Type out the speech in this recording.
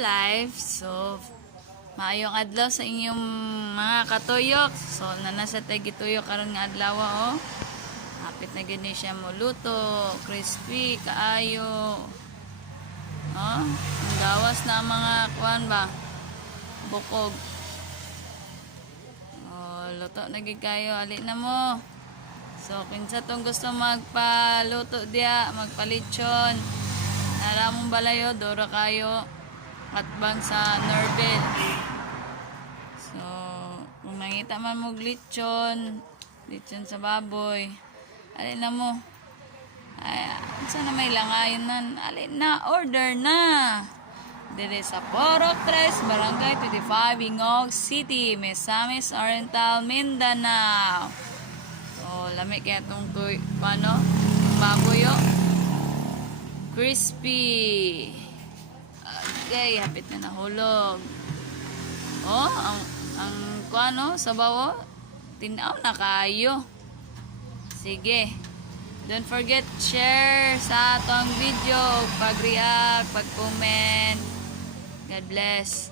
life. So, maayong adlaw sa inyong mga katuyok. So, nasa tayo gituyok karon nga adlaw, oh. Hapit na gani siya mo luto, crispy, kaayo. Oh, ang gawas na ang mga kuan ba? Bukog. Oh, luto na gid kayo, ali na mo. So, kinsa tong gusto magpaluto diya, magpalitsyon. Naramong balayo, dora kayo. Atbang sa Norbel. So, kung nakita man mo litsyon sa baboy, alin na mo. Ay, sana may langayon nan. Alin na, order na. Dito sa Porok 3, Barangay 25, Ingog City, Misamis Oriental, Mindanao. So, lamig kaya itong paano? Baboy, oh. Crispy. Okay, hapit na nahulog. Oh, ang kuano, sabaw, oh. Tinaw na kayo. Sige. Don't forget share sa atong video, pag-react, pag-comment. God bless.